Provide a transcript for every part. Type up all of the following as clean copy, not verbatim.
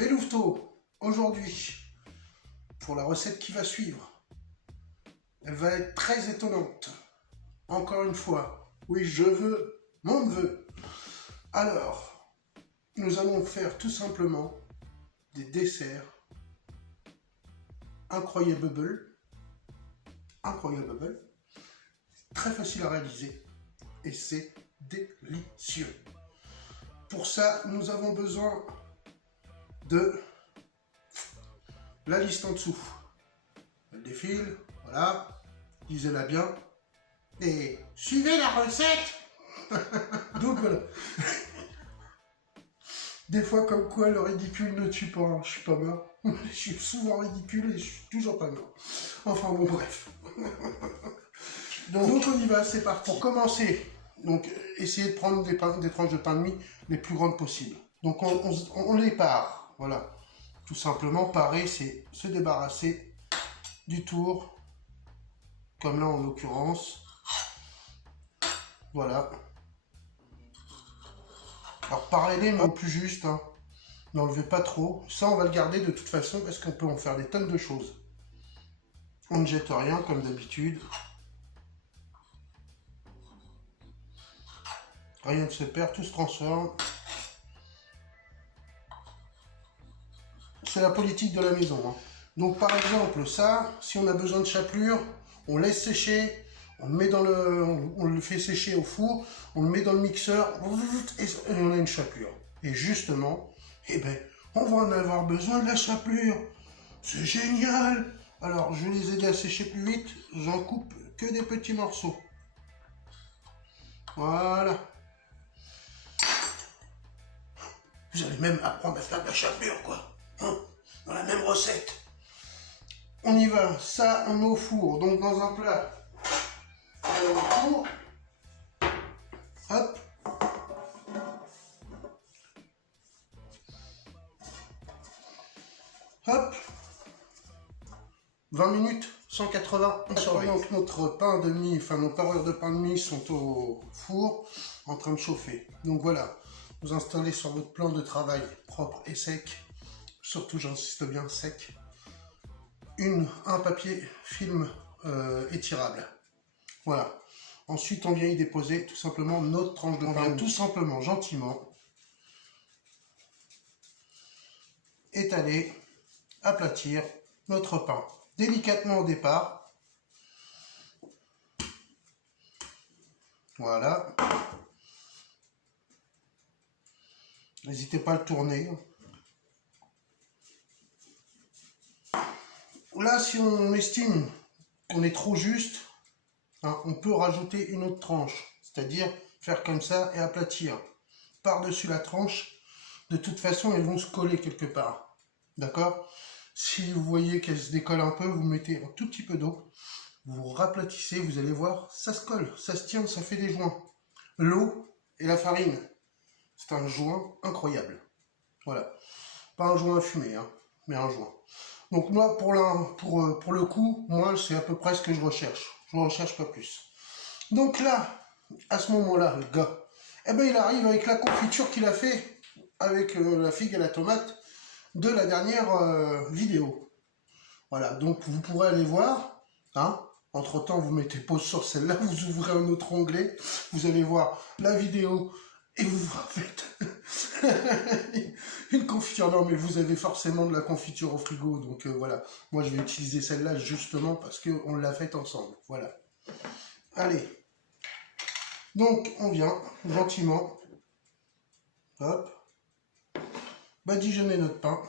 Les louveteaux, aujourd'hui, pour la recette qui va suivre, elle va être très étonnante. Encore une fois, oui, je veux mon neveu. Alors, nous allons faire tout simplement des desserts incroyable, très facile à réaliser et c'est délicieux. Pour ça, nous avons besoin de la liste en dessous. Elle défile, voilà, lisez-la bien et suivez la recette. Donc voilà. Des fois, comme quoi, le ridicule ne tue pas, hein. Je suis pas mort. Je suis souvent ridicule et je suis toujours pas mort. Enfin bon, bref. Donc on y va, c'est parti. Pour commencer, donc essayez de prendre des tranches de pain de mie les plus grandes possibles. Donc on les pare, voilà. Tout simplement, parer, c'est se débarrasser du tour, comme là en l'occurrence. Voilà. Alors parez-les, mais au plus juste, hein. N'enlevez pas trop. Ça, on va le garder de toute façon parce qu'on peut en faire des tonnes de choses. On ne jette rien comme d'habitude. Rien ne se perd, tout se transforme. C'est la politique de la maison, hein. Donc par exemple, ça, si on a besoin de chapelure, on laisse sécher, on le met dans on le fait sécher au four, on le met dans le mixeur, et on a une chapelure. Et justement, eh ben, on va en avoir besoin de la chapelure. C'est génial! Alors, je vais les aider à sécher plus vite, j'en coupe que des petits morceaux. Voilà. Vous allez même apprendre à faire de la chapelure, quoi. Hein, dans la même recette. On y va, ça on met au four, donc dans un plat. Au four. Hop. Hop. 20 minutes, 180. Donc notre pain de mie, enfin nos parures de pain de mie sont au four, en train de chauffer. Donc voilà, vous installez sur votre plan de travail propre et sec, surtout j'insiste bien sec, un papier film étirable. Voilà. Ensuite, on vient y déposer tout simplement notre tranche de pain. On vient tout simplement, gentiment, étaler, aplatir notre pain. Délicatement au départ. Voilà. N'hésitez pas à le tourner. Là, si on estime qu'on est trop juste, hein, on peut rajouter une autre tranche. C'est-à-dire faire comme ça et aplatir. Par-dessus la tranche, de toute façon, elles vont se coller quelque part. D'accord? Si vous voyez qu'elles se décollent un peu, vous mettez un tout petit peu d'eau. Vous raplatissez, vous allez voir, ça se colle, ça se tient, ça fait des joints. L'eau et la farine, c'est un joint incroyable. Voilà. Pas un joint à fumer, hein, mais un joint. Donc moi, pour le coup, moi, c'est à peu près ce que je recherche. Je ne recherche pas plus. Donc là, à ce moment-là, le gars, eh ben, il arrive avec la confiture qu'il a fait avec la figue et la tomate de la dernière vidéo. Voilà, donc vous pourrez aller voir, hein. Entre-temps, vous mettez pause sur celle-là, vous ouvrez un autre onglet, vous allez voir la vidéo et vous faites une confiture. Non, mais vous avez forcément de la confiture au frigo, donc voilà. Moi, je vais utiliser celle-là justement parce qu'on l'a faite ensemble. Voilà. Allez. Donc, on vient gentiment, hop, badigeonner notre pain.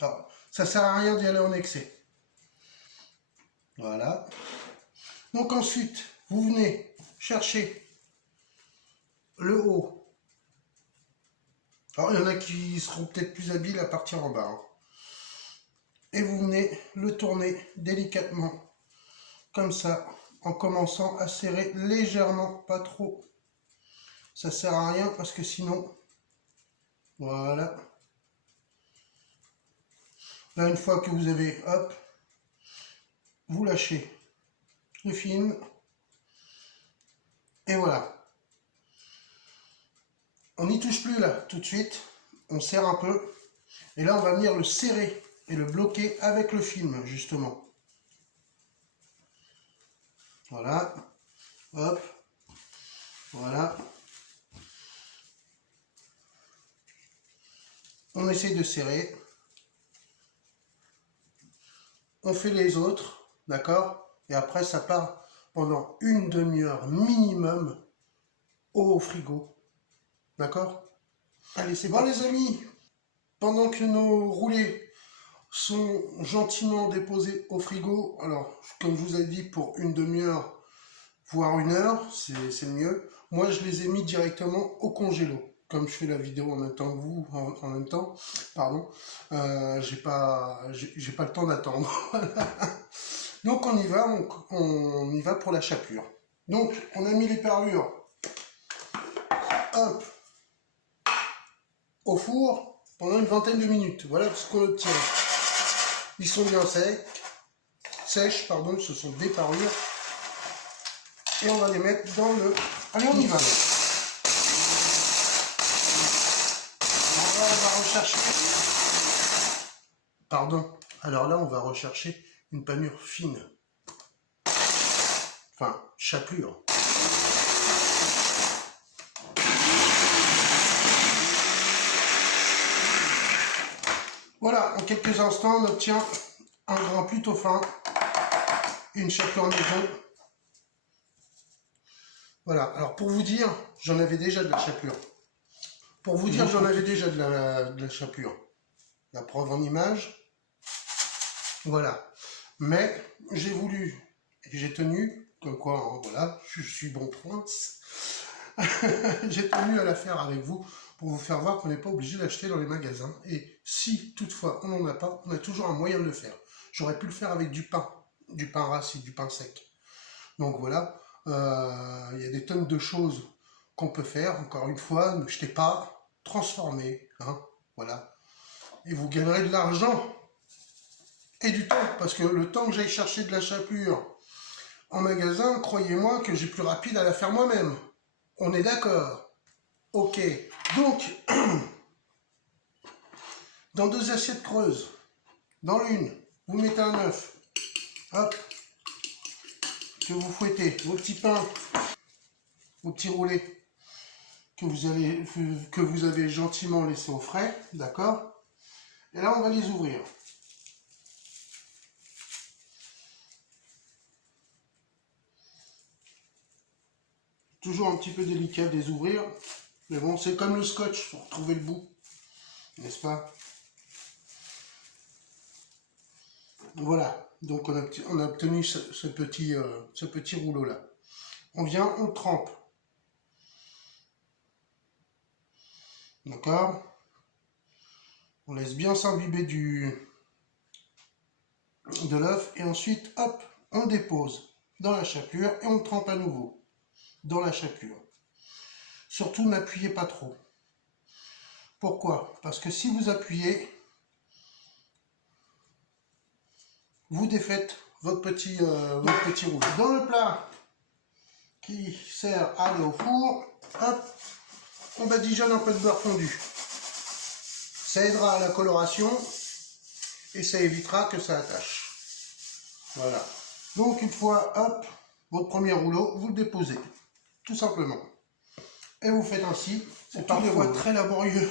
Alors, ça sert à rien d'y aller en excès. Voilà. Donc ensuite, vous venez chercher le haut. Alors, il y en a qui seront peut-être plus habiles à partir en bas, hein. Et vous venez le tourner délicatement, comme ça, en commençant à serrer légèrement, pas trop. Ça sert à rien parce que sinon, voilà. Là, une fois que vous avez, hop, vous lâchez le film. Et voilà. On n'y touche plus là, tout de suite. on serre un peu. Et là, on va venir le serrer et le bloquer avec le film, justement. Voilà. Hop. Voilà. On essaye de serrer. On fait les autres, d'accord? Et après, ça part pendant une demi-heure minimum au frigo. D'accord? Allez, c'est bon les amis. Pendant que nos roulés sont gentiment déposés au frigo, alors, comme je vous ai dit, pour une demi-heure, voire une heure, c'est mieux. Moi, je les ai mis directement au congélo. Comme je fais la vidéo en même temps que vous, en même temps, pardon, j'ai pas le temps d'attendre. Donc on y va, on y va pour la chapelure. Donc on a mis les parures, hop, au four pendant une vingtaine de minutes. Voilà ce qu'on obtient. Ils sont bien sèches, pardon, ce sont des parures. Et on va les mettre dans le... Allez, on y va. On va rechercher... Pardon. Alors là, on va rechercher une panure fine. Enfin, chapelure. Voilà, en quelques instants, on obtient un grain plutôt fin, une chapelure maison. Voilà, alors pour vous dire, j'en avais déjà de la chapelure. Pour vous dire, j'en avais déjà de la chapelure. La preuve en image. Voilà. Mais j'ai voulu, et j'ai tenu, comme quoi, hein, voilà, je suis bon prince. J'ai tenu à la faire avec vous pour vous faire voir qu'on n'est pas obligé d'acheter dans les magasins. Et si toutefois on n'en a pas, on a toujours un moyen de le faire. J'aurais pu le faire avec du pain rassis, du pain sec. Donc voilà, il y a des tonnes de choses qu'on peut faire. Encore une fois, ne jetez pas, transformez, hein, voilà. Et vous gagnerez de l'argent et du temps, parce que le temps que j'aille chercher de la chapelure en magasin, croyez-moi que j'ai plus rapide à la faire moi-même. On est d'accord? Ok, donc, dans 2 assiettes creuses, dans l'une, vous mettez un œuf, hop, que vous fouettez, vos petits pains, vos petits roulés, que vous avez gentiment laissé au frais, d'accord? Et là, on va les ouvrir. Toujours un petit peu délicat de les ouvrir, mais bon, c'est comme le scotch, pour trouver le bout, n'est-ce pas? Voilà, donc on a obtenu ce petit rouleau-là. On vient, on trempe. D'accord? On laisse bien s'imbiber de l'œuf, et ensuite, hop, on dépose dans la chapelure, et on trempe à nouveau dans la chapelure. Surtout, n'appuyez pas trop. Pourquoi? Parce que si vous appuyez, vous défaites votre petit rouleau. Dans le plat qui sert à aller au four, hop, on badigeonne un peu de beurre fondu. Ça aidera à la coloration et ça évitera que ça attache. Voilà. Donc une fois, hop, votre premier rouleau, vous le déposez, tout simplement. Et vous faites ainsi. C'est parfois très laborieux,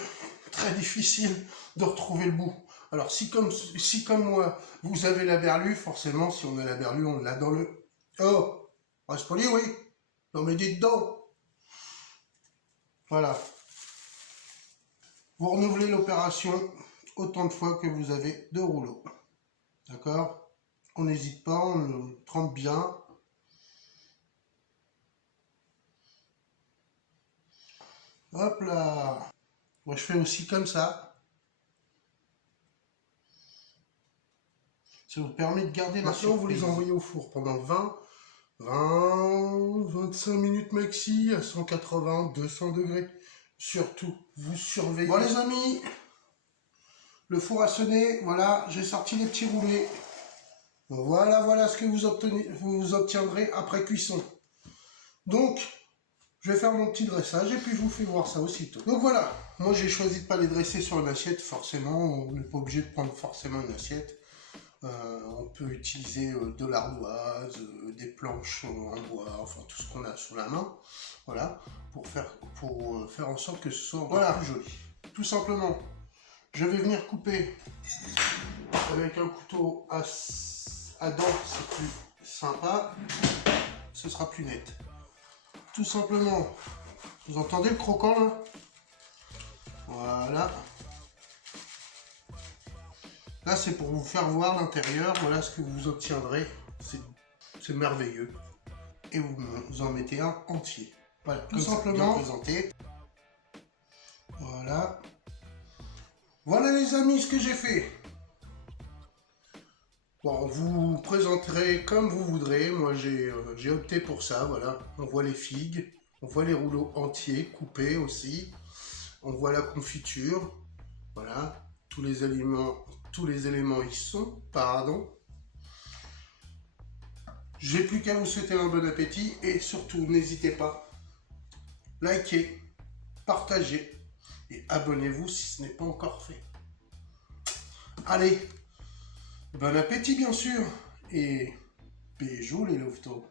très difficile de retrouver le bout. Alors si comme moi, vous avez la berlue, forcément, si on a la berlue, on l'a dans le... Oh, reste poli, oui. Non mais dites donc. Voilà. Vous renouvelez l'opération autant de fois que vous avez de rouleaux. D'accord? On n'hésite pas, on le trempe bien. Hop là. Moi je fais aussi comme ça. Ça vous permet de garder la surprise. Vous les envoyez au four pendant 25 minutes maxi à 180, 200 degrés. Surtout, vous surveillez. Bon les amis, le four a sonné, voilà, j'ai sorti les petits roulés. Voilà ce que vous obtiendrez après cuisson. Donc, Je vais faire mon petit dressage et puis je vous fais voir ça aussitôt. Donc voilà, moi j'ai choisi de pas les dresser sur une assiette, forcément, on n'est pas obligé de prendre forcément une assiette. On peut utiliser de l'ardoise, des planches en bois, enfin tout ce qu'on a sous la main, voilà, pour faire en sorte que ce soit voilà, plus joli. Tout simplement, je vais venir couper avec un couteau à dents, c'est plus sympa, ce sera plus net. Tout simplement, vous entendez le croquant là? Voilà. Là, c'est pour vous faire voir l'intérieur. Voilà ce que vous obtiendrez. C'est merveilleux. Et vous en mettez un entier. Voilà, tout simplement. Bien présenté. Voilà. Voilà les amis, ce que j'ai fait. Bon, vous présenterez comme vous voudrez. Moi, j'ai opté pour ça. Voilà. On voit les figues. On voit les rouleaux entiers, coupés aussi. On voit la confiture. Voilà. Tous les éléments y sont, pardon. J'ai plus qu'à vous souhaiter un bon appétit et surtout n'hésitez pas, likez, partagez et abonnez-vous si ce n'est pas encore fait. Allez, bon appétit bien sûr et bisous les louveteaux.